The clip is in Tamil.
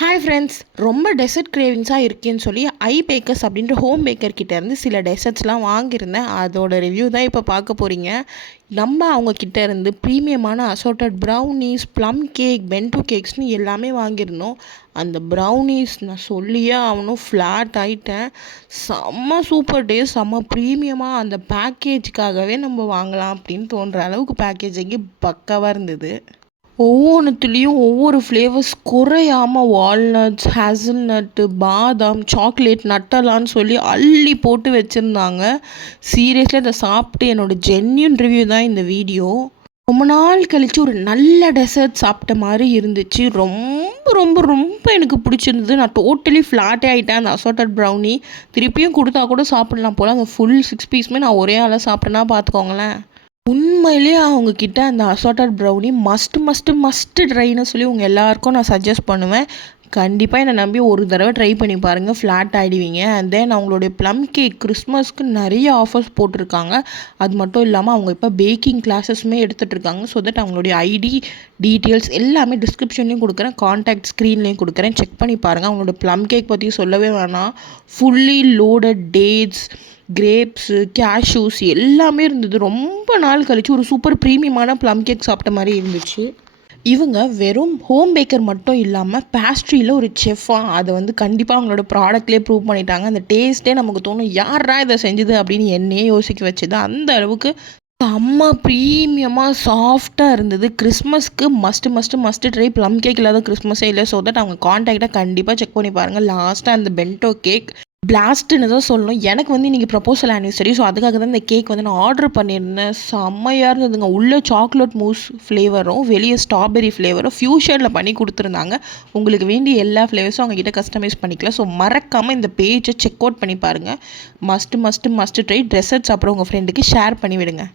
ஹாய் ஃப்ரெண்ட்ஸ், ரொம்ப டெசர்ட் கிரேவிங்ஸாக இருக்கேன்னு சொல்லி ஐ பேக்கர்ஸ் அப்படின்ற ஹோம் பேக்கர் கிட்டேருந்து சில டெசர்ட்ஸ்லாம் வாங்கியிருந்தேன். அதோட ரிவ்யூ தான் இப்போ பார்க்க போகிறீங்க. நம்ம அவங்க கிட்டேருந்து ப்ரீமியமான அசோர்டட் ப்ரௌனீஸ், ப்ளம் கேக், பென்டோ கேக்ஸ்னு எல்லாமே வாங்கியிருந்தோம். அந்த ப்ரௌனீஸ் நான் சொல்லியே ஆகணும், ஃப்ளாட் ஆகிட்டேன். செம்ம சூப்பர் டேஸ்ட், செம்ம ப்ரீமியமாக அந்த பேக்கேஜுக்காகவே நம்ம வாங்கலாம் அப்படின்னு தோன்ற அளவுக்கு பேக்கேஜிங்கு பக்காவாக இருந்தது. ஒவ்வொன்றுத்துலேயும் ஒவ்வொரு ஃப்ளேவர்ஸ் குறையாமல் வால்நட்ஸ், ஹேசல்நட்டு, பாதாம், சாக்லேட், நட்டலான்னு சொல்லி அள்ளி போட்டு வச்சுருந்தாங்க. சீரியஸ்லி அதை சாப்பிட்டு என்னோடய ஜென்யூன் ரிவ்யூ தான் இந்த வீடியோ. ரொம்ப நாள் கழித்து ஒரு நல்ல டெசர்ட் சாப்பிட்ட மாதிரி இருந்துச்சு. ரொம்ப ரொம்ப ரொம்ப எனக்கு பிடிச்சிருந்தது. நான் டோட்டலி ஃப்ளாட்டே ஆகிட்டேன். அந்த அசார்ட்டட் ப்ரௌனி திருப்பியும் கொடுத்தா கூட சாப்பிட்லாம் போல். அந்த ஃபுல் 6 பீஸுமே நான் ஒரே ஆளாக சாப்பிட்டேன்னா பார்த்துக்கோங்களேன். உண்மையிலேயே அவங்கக்கிட்ட அந்த அசார்ட்டட் ப்ரௌனி மஸ்ட்டு ட்ரைன்னு சொல்லி உங்கள் எல்லாேருக்கும் நான் சஜஸ்ட் பண்ணுவேன். கண்டிப்பாக என்னை நம்பி ஒரு தடவை ட்ரை பண்ணி பாருங்கள், ஃப்ளாட் ஆகிடுவீங்க. அண்ட் தென் அவங்களுடைய ப்ளம் கேக் கிறிஸ்மஸ்க்கு நிறைய ஆஃபர்ஸ் போட்டிருக்காங்க. அது மட்டும் இல்லாமல் அவங்க இப்போ பேக்கிங் கிளாஸஸுமே எடுத்துகிட்ருக்காங்க. ஸோ தட் அவங்களுடைய ஐடி டீட்டெயில்ஸ் எல்லாமே டிஸ்கிரிப்ஷன்லேயும் கொடுக்குறேன், கான்டாக்ட் ஸ்க்ரீன்லேயும் கொடுக்குறேன். செக் பண்ணி பாருங்கள். அவங்களோட ப்ளம் கேக் பற்றி சொல்லவே வேணாம். Fully loaded dates, grapes, cashews எல்லாமே இருந்தது. ரொம்ப நாள் கழித்து ஒரு சூப்பர் ப்ரீமியமான ப்ளம் கேக் சாப்பிட்ட மாதிரி இருந்துச்சு. இவங்க வெறும் ஹோம் பேக்கர் மட்டும் இல்லாமல் பேஸ்ட்ரியில் ஒரு செஃப்பாக அதை கண்டிப்பாக அவங்களோட ப்ராடக்ட்லேயே ப்ரூவ் பண்ணிட்டாங்க. அந்த டேஸ்ட்டே நமக்கு தோணும், யாரா இதை செஞ்சது அப்படின்னு என்னையே யோசிக்க வச்சுது. அந்த அளவுக்கு செம்ம ப்ரீமியமாக சாஃப்டாக இருந்தது. கிறிஸ்மஸ்க்கு மஸ்ட்டு ட்ரை. ப்ளம் கேக் இல்லாத கிறிஸ்மஸே இல்லை. ஸோ தட் அவங்க கான்டாக்டாக கண்டிப்பாக செக் பண்ணி பாருங்கள். லாஸ்ட்டாக அந்த பென்டோ கேக் பிளாஸ்ட்டுன்னு தான் சொல்லணும். எனக்கு இன்றைக்கி ப்ரப்போசல் ஆனிவர்சரி. ஸோ அதுக்காக தான் இந்த கேக் நான் ஆர்டர் பண்ணியிருந்தேன். செம்மையாக இருந்ததுங்க. உள்ளே சாக்லேட் மூஸ் ஃப்ளேவரும் வெளியே ஸ்ட்ராபெரி ஃப்ளேவரும் ஃப்யூஷனில் பண்ணி கொடுத்துருந்தாங்க. உங்களுக்கு வேண்டிய எல்லா ஃப்ளேவர்ஸும் அவங்ககிட்ட கஸ்டமைஸ் பண்ணிக்கலாம். ஸோ மறக்காமல் இந்த பேஜை செக் அவுட் பண்ணி பாருங்கள். Must try. டெசர்ட் சாப்பிட்ற உங்கள் ஃப்ரெண்டுக்கு ஷேர் பண்ணிவிடுங்க.